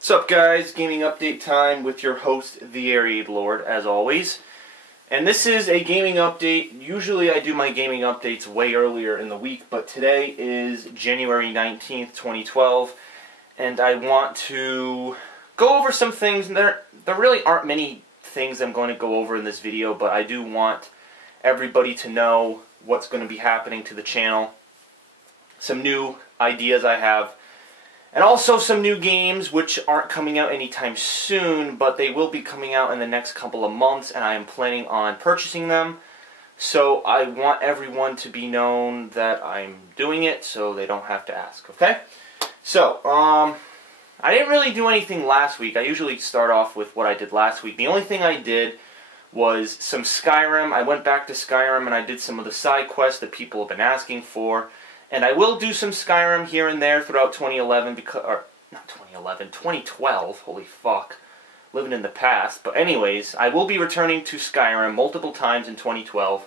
What's up, guys? Gaming update time with your host, TheAireaidLord, as always. And this is a gaming update. Usually I do my gaming updates way earlier in the week, but today is January 19th, 2012, and I want to go over some things. There really aren't many things I'm going to go over in this video, but I do want everybody to know what's going to be happening to the channel, some new ideas I have, and also some new games which aren't coming out anytime soon, but they will be coming out in the next couple of months, and I am planning on purchasing them. So I want everyone to be known that I'm doing it so they don't have to ask, okay? So, I didn't really do anything last week. I usually start off with what I did last week. The only thing I did was some Skyrim. I went back to Skyrim and I did some of the side quests that people have been asking for. And I will do some Skyrim here and there throughout 2011, or not 2011, 2012, holy fuck, living in the past. But anyways, I will be returning to Skyrim multiple times in 2012.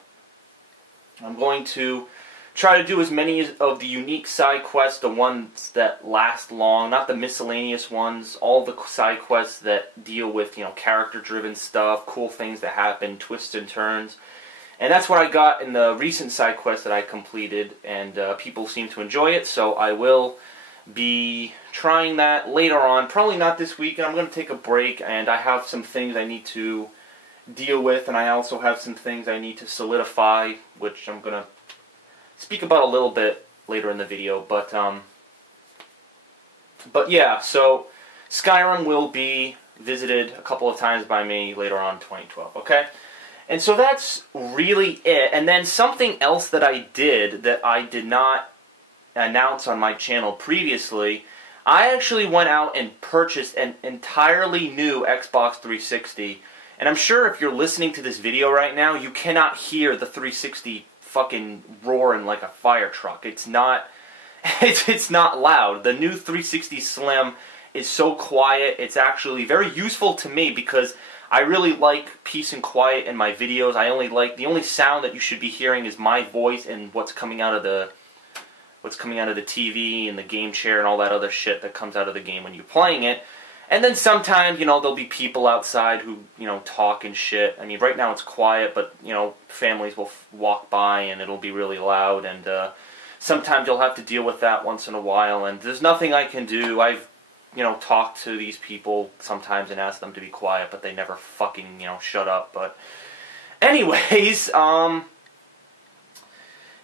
I'm going to try to do as many of the unique side quests, the ones that last long, not the miscellaneous ones, all the side quests that deal with, character-driven stuff, cool things that happen, twists and turns. And that's what I got in the recent side quest that I completed, and people seem to enjoy it, so I will be trying that later on. Probably not this week. I'm going to take a break, and I have some things I need to deal with, and I also have some things I need to solidify, which I'm going to speak about a little bit later in the video. But yeah, so Skyrim will be visited a couple of times by me later on in 2012, okay? And so that's really it. And then something else that I did that I did not announce on my channel previously, I actually went out and purchased an entirely new Xbox 360. And I'm sure if you're listening to this video right now, you cannot hear the 360 fucking roaring like a fire truck. It's not it's not loud. The new 360 Slim is so quiet. It's actually very useful to me because I really like peace and quiet in my videos. The only sound that you should be hearing is my voice and what's coming out of the TV and the game chair and all that other shit that comes out of the game when you're playing it. And then sometimes, there'll be people outside who, talk and shit. I mean, right now it's quiet, but, families will walk by and it'll be really loud, and sometimes you'll have to deal with that once in a while, and there's nothing I can do. I've talk to these people sometimes and ask them to be quiet, but they never fucking, shut up. But anyways,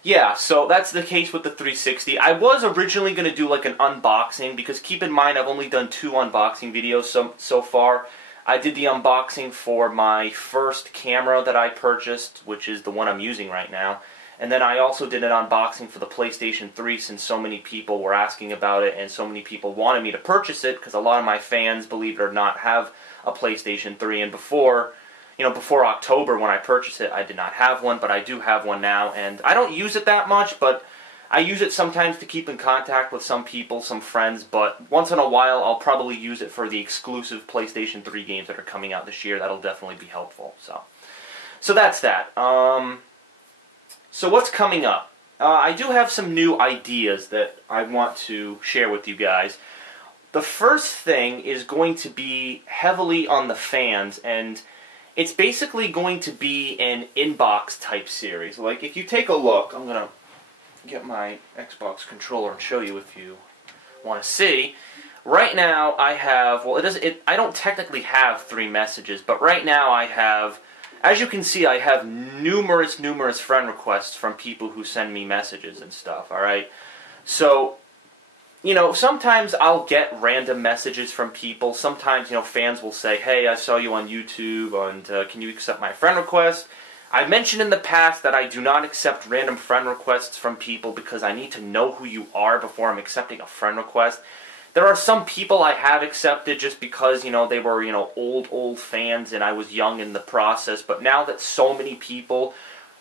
yeah, so that's the case with the 360. I was originally going to do like an unboxing, because keep in mind I've only done 2 unboxing videos so far. I did the unboxing for my first camera that I purchased, which is the one I'm using right now. And then I also did an unboxing for the PlayStation 3, since so many people were asking about it and so many people wanted me to purchase it, because a lot of my fans, believe it or not, have a PlayStation 3. And before October when I purchased it, I did not have one, but I do have one now. And I don't use it that much, but I use it sometimes to keep in contact with some people, some friends. But once in a while, I'll probably use it for the exclusive PlayStation 3 games that are coming out this year. That'll definitely be helpful. So that's that. So what's coming up? I do have some new ideas that I want to share with you guys. The first thing is going to be heavily on the fans, and it's basically going to be an inbox type series. Like, if you take a look, I'm going to get my Xbox controller and show you if you want to see. Right now I have, I don't technically have 3 messages, but right now I have, as you can see, I have numerous friend requests from people who send me messages and stuff, alright? So, sometimes I'll get random messages from people. Sometimes, fans will say, hey, I saw you on YouTube, and can you accept my friend request? I've mentioned in the past that I do not accept random friend requests from people because I need to know who you are before I'm accepting a friend request. There are some people I have accepted just because, they were, old fans and I was young in the process. But now that so many people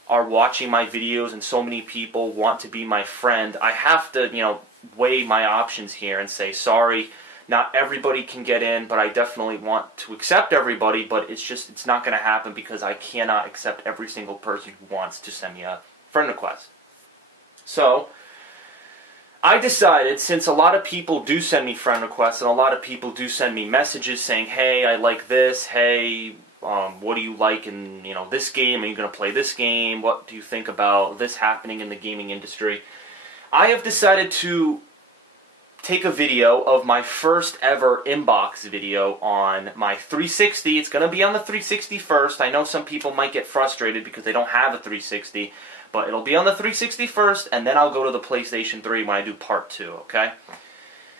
are watching my videos and so many people want to be my friend, I have to, weigh my options here and say, sorry, not everybody can get in, but I definitely want to accept everybody, but it's not going to happen because I cannot accept every single person who wants to send me a friend request. So, I decided, since a lot of people do send me friend requests, and a lot of people do send me messages saying, hey, I like this, hey, what do you like in, this game? Are you going to play this game? What do you think about this happening in the gaming industry? I have decided to take a video of my first ever inbox video on my 360. It's going to be on the 360 first. I know some people might get frustrated because they don't have a 360, but it'll be on the 360 first, and then I'll go to the PlayStation 3 when I do part 2, okay?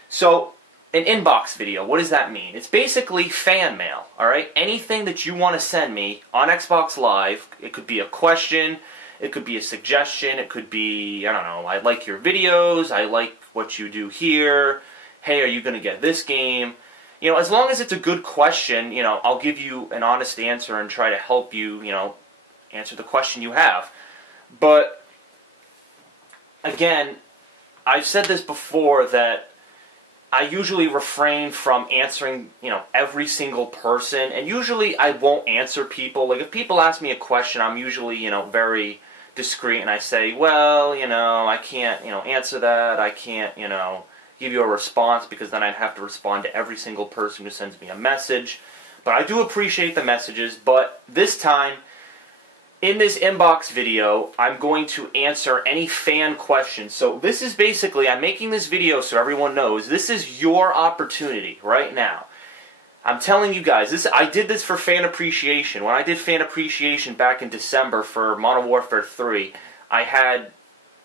So, an inbox video, what does that mean? It's basically fan mail, alright? Anything that you want to send me on Xbox Live, it could be a question, it could be a suggestion, it could be, I don't know, I like your videos, I like what you do here, hey, are you going to get this game? As long as it's a good question, I'll give you an honest answer and try to help you, answer the question you have. But, again, I've said this before that I usually refrain from answering, every single person, and usually I won't answer people. Like, if people ask me a question, I'm usually, very discreet, and I say, well, I can't, answer that, I can't, give you a response, because then I'd have to respond to every single person who sends me a message. But I do appreciate the messages, but this time, in this inbox video, I'm going to answer any fan questions. So this is basically, I'm making this video so everyone knows, this is your opportunity right now. I'm telling you guys, I did this for fan appreciation. When I did fan appreciation back in December for Modern Warfare 3, I had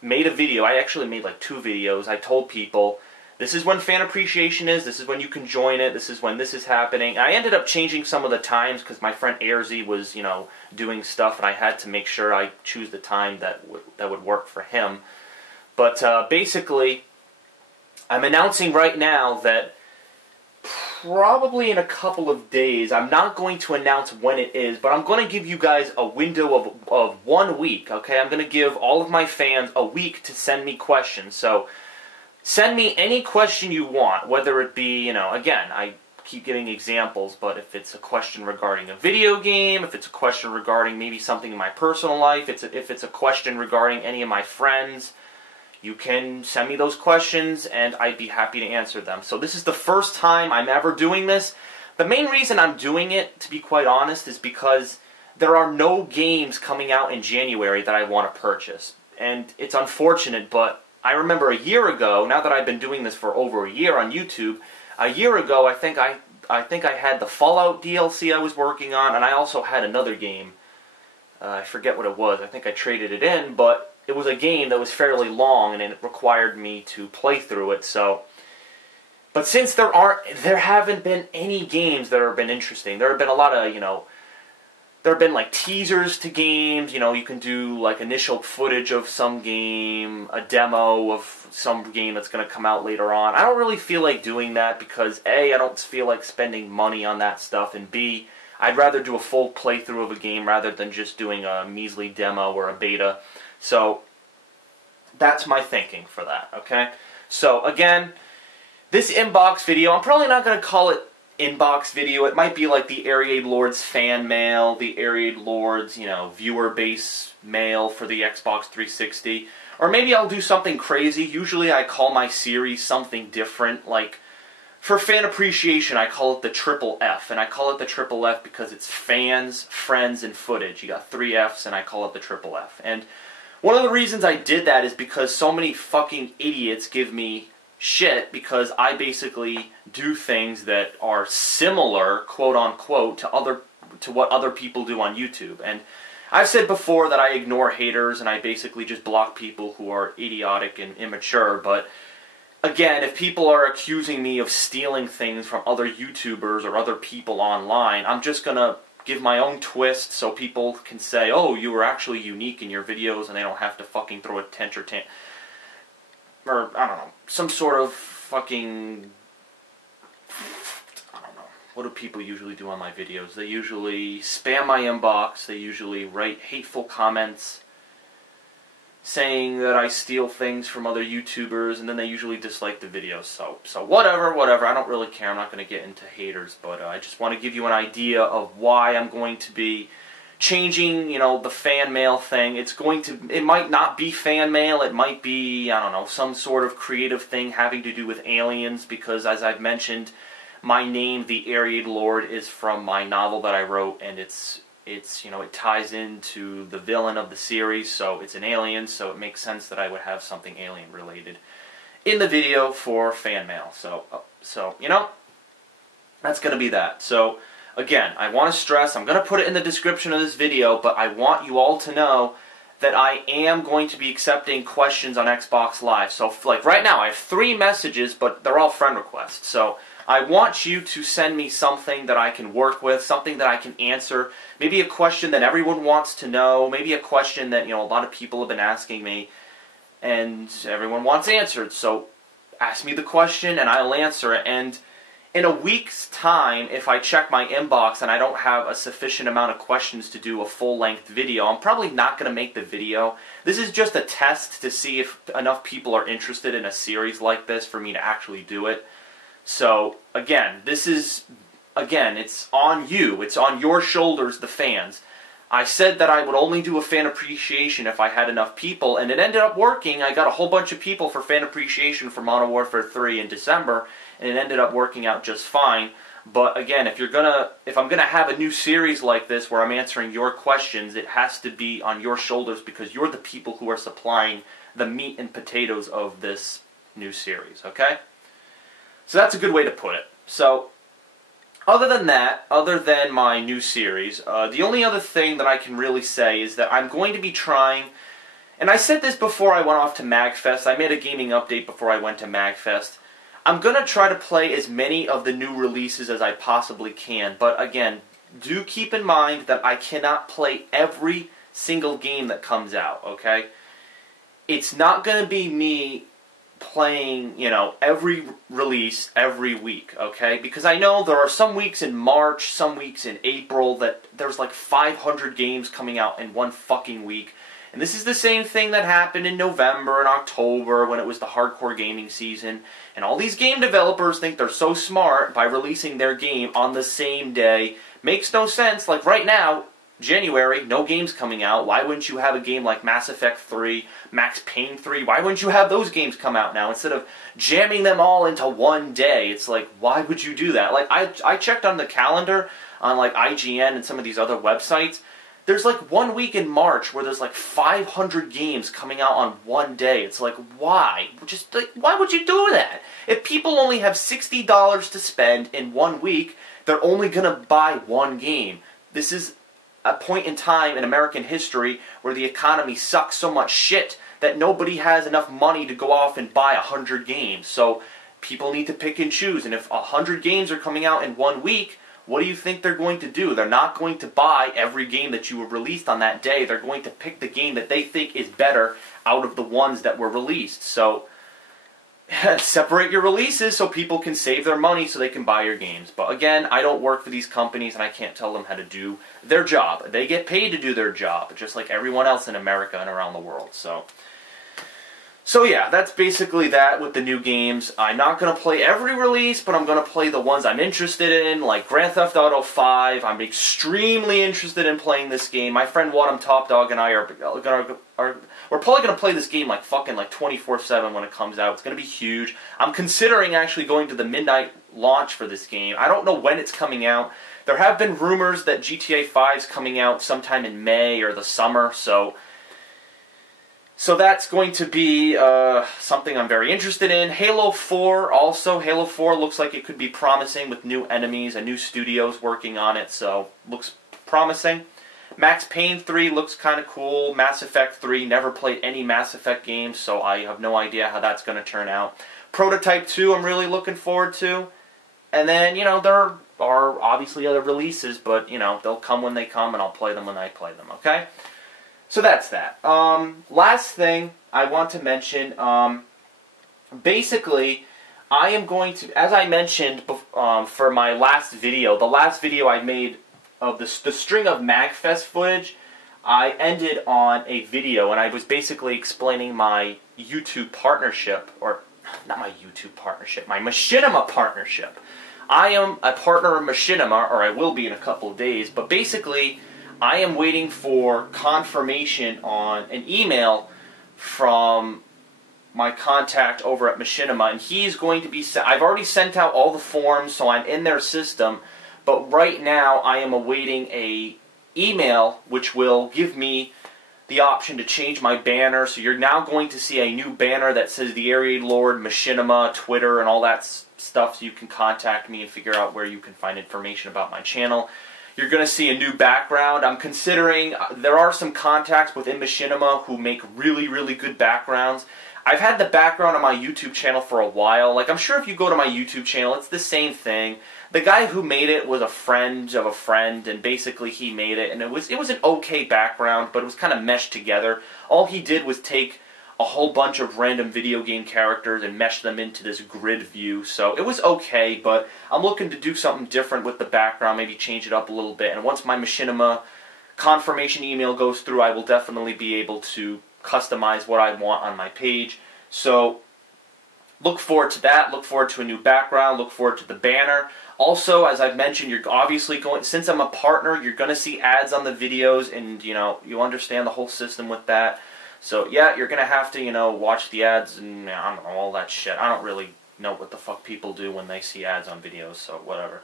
made a video. I actually made like 2 videos. I told people, this is when fan appreciation is, this is when you can join it, this is when this is happening. I ended up changing some of the times because my friend TheAireaidLord was, doing stuff, and I had to make sure I choose the time that would work for him. But basically, I'm announcing right now that probably in a couple of days, I'm not going to announce when it is, but I'm going to give you guys a window of 1 week, okay? I'm going to give all of my fans a week to send me questions. So, send me any question you want, whether it be, again, I keep giving examples, but if it's a question regarding a video game, if it's a question regarding maybe something in my personal life, if it's a question regarding any of my friends, you can send me those questions, and I'd be happy to answer them. So this is the first time I'm ever doing this. The main reason I'm doing it, to be quite honest, is because there are no games coming out in January that I want to purchase. And it's unfortunate, but I remember a year ago, now that I've been doing this for over a year on YouTube, a year ago I think I had the Fallout DLC I was working on, and I also had another game. I forget what it was. I think I traded it in, but it was a game that was fairly long, and it required me to play through it. So, but since there haven't been any games that have been interesting. There have been a lot of, there have been like teasers to games. You can do like initial footage of some game, a demo of some game that's going to come out later on. I don't really feel like doing that because A, I don't feel like spending money on that stuff, and B, I'd rather do a full playthrough of a game rather than just doing a measly demo or a beta. So, that's my thinking for that, okay? So, again, this inbox video, I'm probably not going to call it inbox video. It might be like the TheAireaidLord's fan mail, the TheAireaidLord's, viewer-base mail for the Xbox 360. Or maybe I'll do something crazy. Usually I call my series something different, like for fan appreciation, I call it the Triple F, and I call it the Triple F because it's fans, friends, and footage. You got 3 Fs, and I call it the Triple F. And one of the reasons I did that is because so many fucking idiots give me shit because I basically do things that are similar, quote-unquote, to what other people do on YouTube. And I've said before that I ignore haters, and I basically just block people who are idiotic and immature, but again, if people are accusing me of stealing things from other YouTubers or other people online, I'm just going to give my own twist so people can say, oh, you were actually unique in your videos, and they don't have to fucking throw a or, I don't know, some sort of fucking, I don't know, what do people usually do on my videos? They usually spam my inbox, they usually write hateful comments, saying that I steal things from other YouTubers, and then they usually dislike the videos. So whatever, I don't really care. I'm not going to get into haters, but I just want to give you an idea of why I'm going to be changing, you know, the fan mail thing. It might not be fan mail, it might be, I don't know, some sort of creative thing having to do with aliens, because as I've mentioned, my name, TheAireaidLord, is from my novel that I wrote, and it's you know, it ties into the villain of the series, so it's an alien, so it makes sense that I would have something alien related in the video for fan mail. So you know, that's going to be that. So again, I want to stress, I'm going to put it in the description of this video, but I want you all to know that I am going to be accepting questions on Xbox Live. So like right now I have 3 messages, but they're all friend requests. So I want you to send me something that I can work with, something that I can answer, maybe a question that everyone wants to know, maybe a question that, you know, a lot of people have been asking me and everyone wants answered. So ask me the question and I'll answer it. And in a week's time, if I check my inbox and I don't have a sufficient amount of questions to do a full-length video, I'm probably not going to make the video. This is just a test to see if enough people are interested in a series like this for me to actually do it. So, again, it's on you. It's on your shoulders, the fans. I said that I would only do a fan appreciation if I had enough people, and it ended up working. I got a whole bunch of people for fan appreciation for Modern Warfare 3 in December, and it ended up working out just fine. But again, if I'm gonna have a new series like this where I'm answering your questions, it has to be on your shoulders because you're the people who are supplying the meat and potatoes of this new series, okay? So that's a good way to put it. So, other than that, other than my new series, the only other thing that I can really say is that I'm going to be trying, and I said this before I went off to MagFest, I made a gaming update before I went to MagFest. I'm going to try to play as many of the new releases as I possibly can, but again, do keep in mind that I cannot play every single game that comes out, okay? It's not going to be me playing, you know, every release every week, okay? Because I know there are some weeks in March, some weeks in April that there's like 500 games coming out in one fucking week. And this is the same thing that happened in November and October when it was the hardcore gaming season. And all these game developers think they're so smart by releasing their game on the same day. Makes no sense. Like right now, January, no games coming out. Why wouldn't you have a game like Mass Effect 3, Max Payne 3? Why wouldn't you have those games come out now instead of jamming them all into one day? It's like, why would you do that? Like, I checked on the calendar on like IGN and some of these other websites. There's like 1 week in March where there's like 500 games coming out on one day. It's like, why? Just like, why would you do that? If people only have $60 to spend in 1 week, they're only gonna buy one game. This is a point in time in American history where the economy sucks so much shit that nobody has enough money to go off and buy 100 games. So people need to pick and choose. And if 100 games are coming out in 1 week, what do you think they're going to do? They're not going to buy every game that you were released on that day. They're going to pick the game that they think is better out of the ones that were released. So separate your releases so people can save their money so they can buy your games. But again, I don't work for these companies and I can't tell them how to do their job. They get paid to do their job, just like everyone else in America and around the world. So yeah, that's basically that with the new games. I'm not going to play every release, but I'm going to play the ones I'm interested in, like Grand Theft Auto 5. I'm extremely interested in playing this game. My friend Wadham Top Dog and I we're probably going to play this game like fucking like 24/7 when it comes out. It's going to be huge. I'm considering actually going to the midnight launch for this game. I don't know when it's coming out. There have been rumors that GTA 5 is coming out sometime in May or the summer, so that's going to be something I'm very interested in. Halo 4 also. Halo 4 looks like it could be promising with new enemies and new studios working on it, so looks promising. Max Payne 3 looks kind of cool. Mass Effect 3, never played any Mass Effect games, so I have no idea how that's going to turn out. Prototype 2 I'm really looking forward to. And then, you know, there are obviously other releases, but, you know, they'll come when they come and I'll play them when I play them, okay? So that's that. Last thing I want to mention, basically, I am going to, as I mentioned for my last video, the last video I made of the string of MagFest footage, I ended on a video, and I was basically explaining my YouTube partnership, or not my YouTube partnership, my Machinima partnership. I am a partner of Machinima, or I will be in a couple of days, but basically, I am waiting for confirmation on an email from my contact over at Machinima, and he's going to be I've already sent out all the forms, so I'm in their system, but right now I am awaiting a email which will give me the option to change my banner. So you're now going to see a new banner that says TheAireaidLord, Machinima, Twitter, and all that stuff, so you can contact me and figure out where you can find information about my channel. You're going to see a new background. I'm considering, there are some contacts within Machinima who make really, really good backgrounds. I've had the background on my YouTube channel for a while. Like, I'm sure if you go to my YouTube channel, it's the same thing. The guy who made it was a friend of a friend, and basically he made it, and it was an okay background, but it was kind of meshed together. All he did was take a whole bunch of random video game characters and mesh them into this grid view, so it was okay, but I'm looking to do something different with the background, maybe change it up a little bit, and once my Machinima confirmation email goes through, I will definitely be able to customize what I want on my page. So look forward to that, look forward to a new background, look forward to the banner. Also, as I've mentioned, you're obviously going, since I'm a partner, you're going to see ads on the videos, and you understand the whole system with that. So yeah, you're going to have to, watch the ads and I don't know, all that shit. I don't really know what the fuck people do when they see ads on videos, so whatever.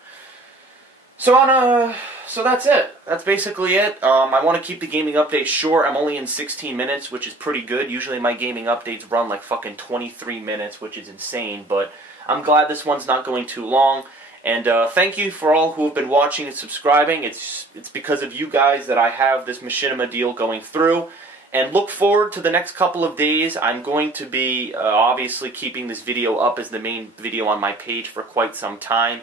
So so that's it. That's basically it. I want to keep the gaming update short. I'm only in 16 minutes, which is pretty good. Usually my gaming updates run like fucking 23 minutes, which is insane, but I'm glad this one's not going too long. And thank you for all who have been watching and subscribing. It's because of you guys that I have this Machinima deal going through. And look forward to the next couple of days. I'm going to be obviously keeping this video up as the main video on my page for quite some time.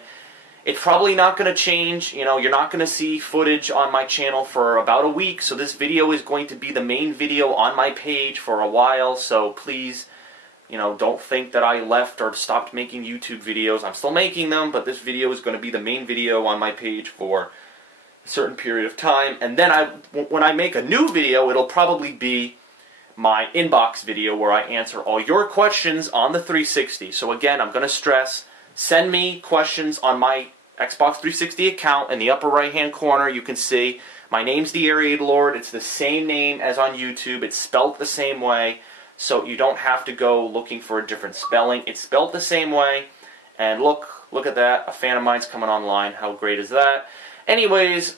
It's probably not going to change. You're not going to see footage on my channel for about a week. So this video is going to be the main video on my page for a while. So please, don't think that I left or stopped making YouTube videos. I'm still making them, but this video is going to be the main video on my page for a certain period of time. And then when I make a new video, it'll probably be my inbox video where I answer all your questions on the 360. So again, I'm going to stress, send me questions on my Xbox 360 account. In the upper right hand corner you can see my name's TheAireaidLord. It's the same name as on YouTube. It's spelt the same way, so you don't have to go looking for a different spelling. It's spelt the same way, and look at that, a fan of mine's coming online. How great is that? Anyways,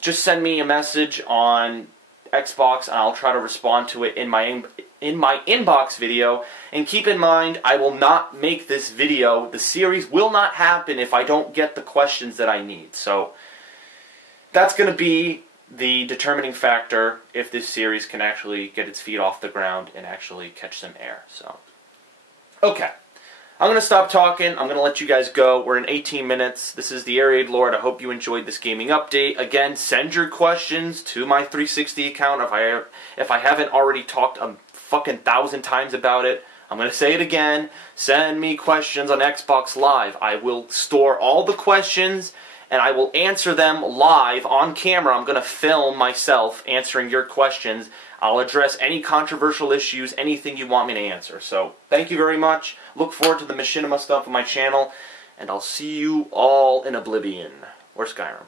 just send me a message on Xbox and I'll try to respond to it in my inbox video. And keep in mind, I will not make this video. The series will not happen if I don't get the questions that I need. So that's going to be the determining factor if this series can actually get its feet off the ground and actually catch some air. So, okay. I'm going to stop talking. I'm going to let you guys go. We're in 18 minutes. This is TheAireaidLord. I hope you enjoyed this gaming update. Again, send your questions to my 360 account. If I haven't already talked a fucking 1,000 times about it, I'm going to say it again. Send me questions on Xbox Live. I will store all the questions and I will answer them live on camera. I'm going to film myself answering your questions. I'll address any controversial issues, anything you want me to answer. So, thank you very much. Look forward to the Machinima stuff on my channel, and I'll see you all in Oblivion. Or Skyrim.